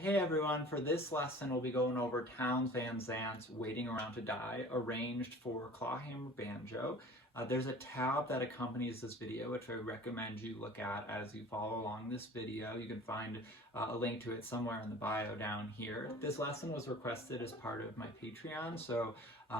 Hey everyone, for this lesson we'll be going over Townes Van Zandt's Waiting Around to Die, arranged for Clawhammer Banjo. There's a tab that accompanies this video, which I recommend you look at as you follow along this video. You can find a link to it somewhere in the bio down here. This lesson was requested as part of my Patreon, so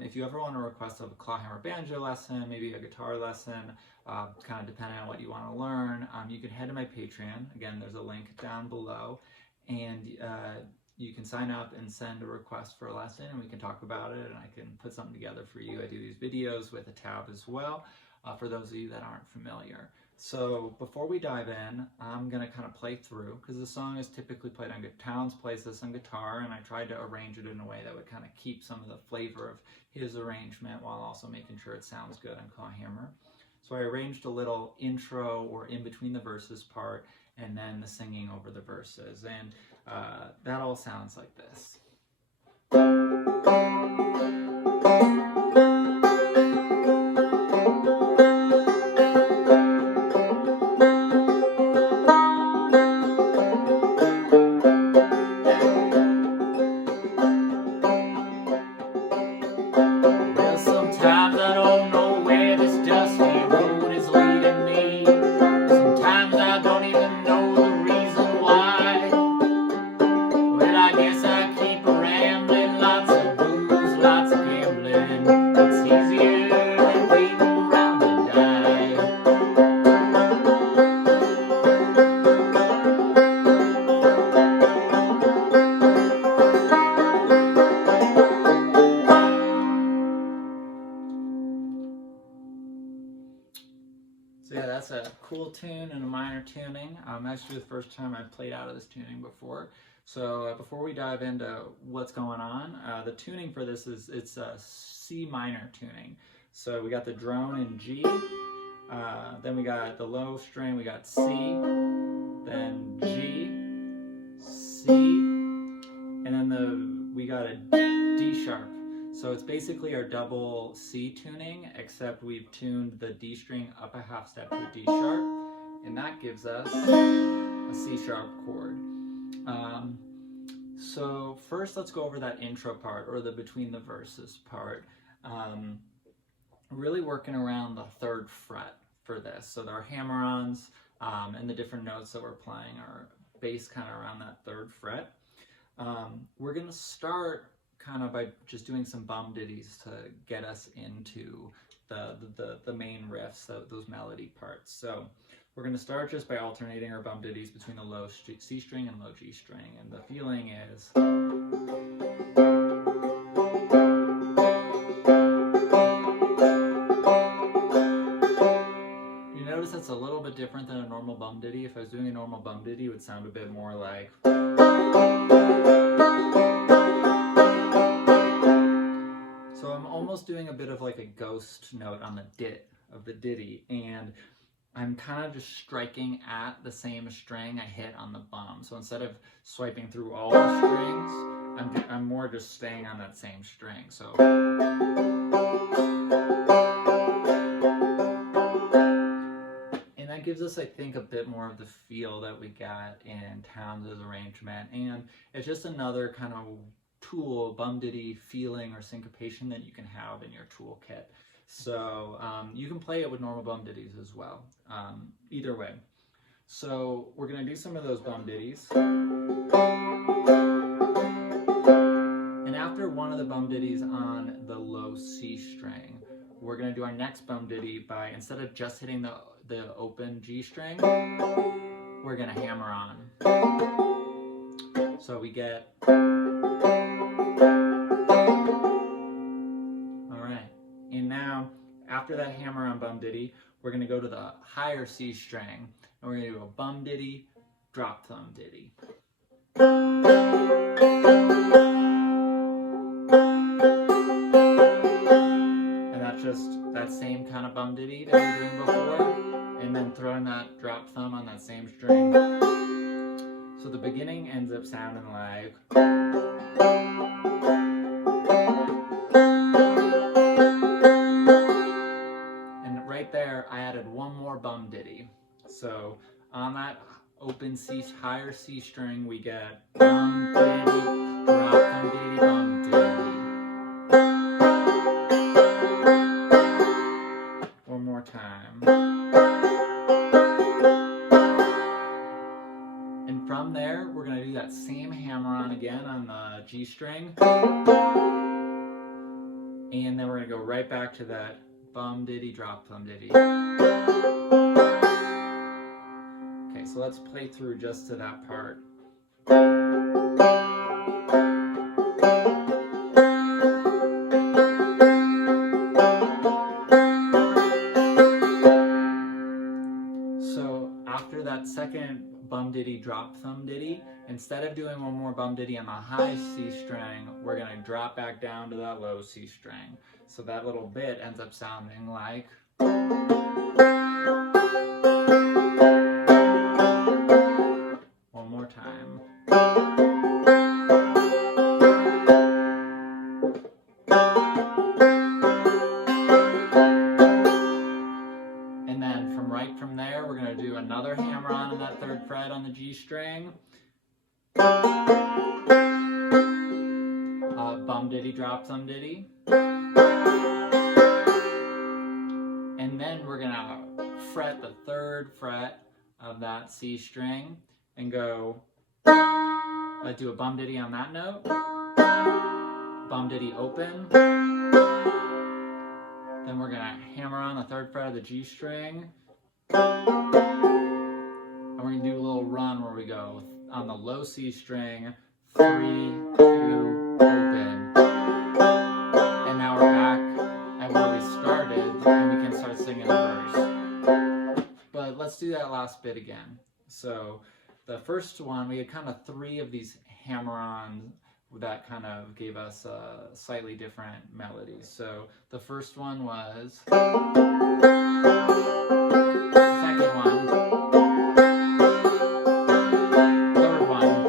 if you ever want to request a Clawhammer Banjo lesson, maybe a guitar lesson, kind of depending on what you want to learn, you can head to my Patreon. Again, there's a link down below. And you can sign up and send a request for a lesson and we can talk about it and I can put something together for you. I do these videos with a tab as well for those of you that aren't familiar. So before we dive in, I'm going to kind of play through because the song is typically played on guitar. Townes plays this on guitar and I tried to arrange it in a way that would kind of keep some of the flavor of his arrangement while also making sure it sounds good on Clawhammer. So I arranged a little intro or in between the verses part and then the singing over the verses, and that all sounds like this. Well, sometimes I don't know where this dusty road is leading me. Sometimes I don't even know the reason why. Well, I guess I keep rambling, lots of booze, lots of gambling. It's easier than waiting around to die. So yeah, that's a cool tune and a minor tuning. Actually the first time I've played out of this tuning before. So before we dive into what's going on, the tuning for this it's a C minor tuning. So we got the drone in G, then we got the low string, we got C, then G, C, and then we got a D sharp. So it's basically our double C tuning, except we've tuned the D string up a half step to a D sharp, and that gives us a C sharp chord. So first let's go over that intro part, or the between the verses part. Really working around the 3rd fret for this. So our hammer-ons and the different notes that we're playing are based kind of around that 3rd fret. We're going to start kind of by just doing some bum ditties to get us into the main riffs, those melody parts. So we're going to start just by alternating our bum ditties between the low C string and low G string, and the feeling is you notice that's a little bit different than a normal bum ditty. If I was doing a normal bum ditty, it would sound a bit more like. So I'm almost doing a bit of like a ghost note on the dit of the ditty, and I'm kind of just striking at the same string I hit on the bum. So instead of swiping through all the strings, I'm more just staying on that same string. So and that gives us, I think, a bit more of the feel that we got in Townes' arrangement, and it's just another kind of tool, bum ditty feeling or syncopation that you can have in your toolkit. So you can play it with normal bum ditties as well, either way. So we're going to do some of those bum ditties. And after one of the bum ditties on the low C string, we're going to do our next bum ditty by, instead of just hitting the open G string, we're going to hammer on. So we get... And now, after that hammer-on bum ditty, we're going to go to the higher C string, and we're going to do a bum ditty, drop thumb ditty. And that's just that same kind of bum ditty that we were doing before, and then throwing that drop thumb on that same string. So the beginning ends up sounding like... there I added one more bum ditty. So on that open C, higher C string, we get bum diddy, drop thumb diddy, bum diddy. One more time. And from there, we're going to do that same hammer-on again on the G string. And then we're going to go right back to that bum diddy, drop thumb diddy. Okay, so let's play through just to that part. So after that second bum diddy, drop thumb diddy, instead of doing one more bum diddy on the high C string, we're going to drop back down to that low C string. So that little bit ends up sounding like... One more time. And then from there, we're going to do another hammer-on in that third fret on the G string. Bum diddy, drop thumb diddy. And then we're going to fret the third fret of that C string and go, do a bum diddy on that note, bum diddy open, then we're going to hammer on the third fret of the G string, and we're going to do a little run where we go on the low C string, 3, 2, open, and now we're back at where we started, and we can start singing the verse. But let's do that last bit again. So the first one, we had kind of 3 of these hammer-ons that kind of gave us slightly different melodies. So the first one was... Second one. Third one.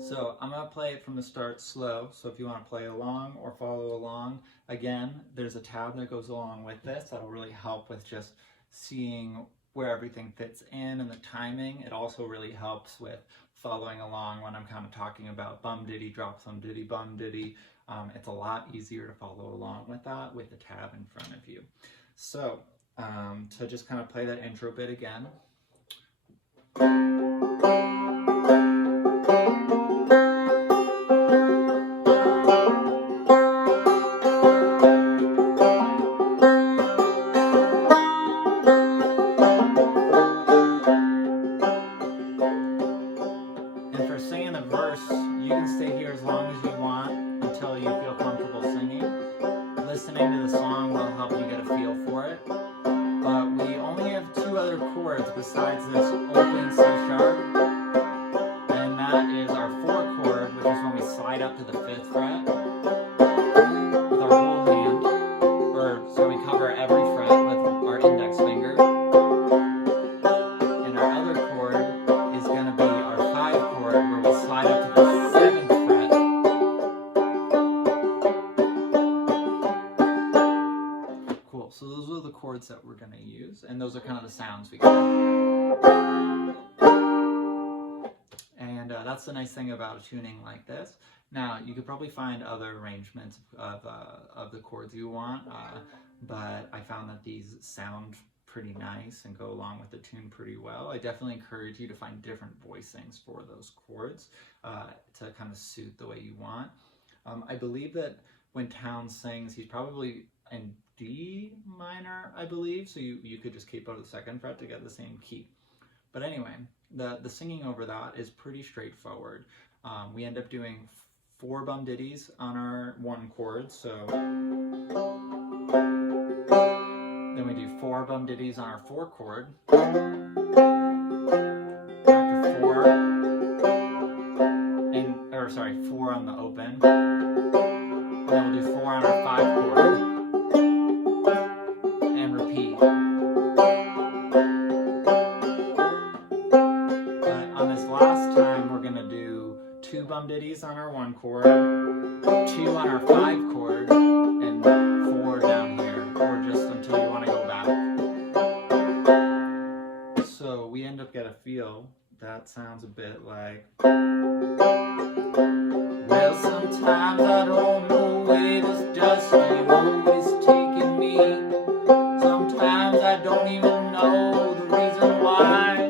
So I'm going to play it from the start slow, so if you want to play along or follow along, again, there's a tab that goes along with this that'll really help with just seeing where everything fits in and the timing. It also really helps with following along when I'm kind of talking about bum diddy, drop thumb diddy, bum diddy. It's a lot easier to follow along with that with the tab in front of you. So to just kind of play that intro bit again. And for singing the verse, you can stay here as long as you want until you feel comfortable singing. Listening to the song will help you get a feel for it. But we only have 2 other chords besides this open C sharp. And that is our 4 chord, which is when we slide up to the 5th fret with our whole hand. So we cover every fret with our index finger. And our other chord is going to be our 5 chord, where we slide up to the 7th fret. Cool, so those are the chords that we're going to use, and those are kind of the sounds we get. And that's the nice thing about a tuning like this. Now, you could probably find other arrangements of the chords you want, but I found that these sound pretty nice and go along with the tune pretty well. I definitely encourage you to find different voicings for those chords to kind of suit the way you want. I believe that when Townes sings, he's probably in D minor, I believe, so you could just keep out of the 2nd fret to get the same key. But anyway, the singing over that is pretty straightforward. We end up doing 4 bum diddies on our 1 chord, so then we do 4 bum diddies on our 4 chord, back to 4, and 4 on the open, and then we'll do 4 on our 5 chord, and repeat. But on this last time, we're going to do 2 bum ditties on our 1 chord, on our 5 chord and 4 down here, or just until you want to go back. So we end up get a feel that sounds a bit like, well, sometimes I don't know where this dusty road is taking me. Sometimes I don't even know the reason why.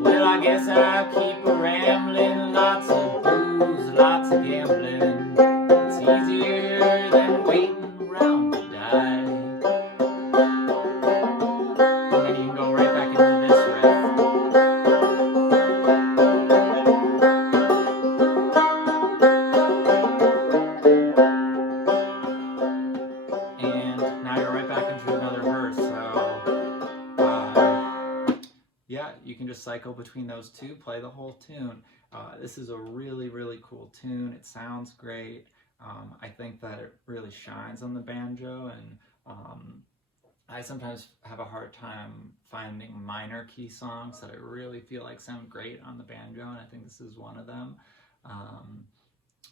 Well, I guess I'll keep rambling, lots of booze, lots of gambling. It's easier than waiting around to die. And then you can go right back into this riff. And now you're right back into another verse. So yeah, you can just cycle between those two, play the whole tune. This is a really, really cool tune. It sounds great. I think that it really shines on the banjo, and I sometimes have a hard time finding minor key songs that I really feel like sound great on the banjo, and I think this is one of them.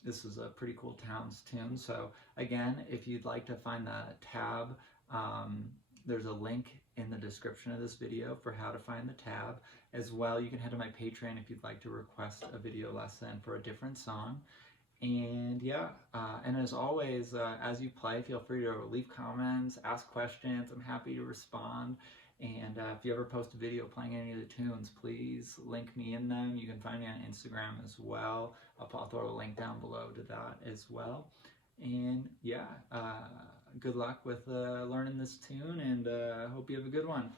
This is a pretty cool Towns tune. So again, if you'd like to find the tab, there's a link in the description of this video for how to find the tab. As well, you can head to my Patreon if you'd like to request a video lesson for a different song. And yeah, and as always, as you play, feel free to leave comments, ask questions. I'm happy to respond. And if you ever post a video playing any of the tunes, please link me in them. You can find me on Instagram as well. I'll throw a link down below to that as well. And yeah, good luck with learning this tune, and hope you have a good one.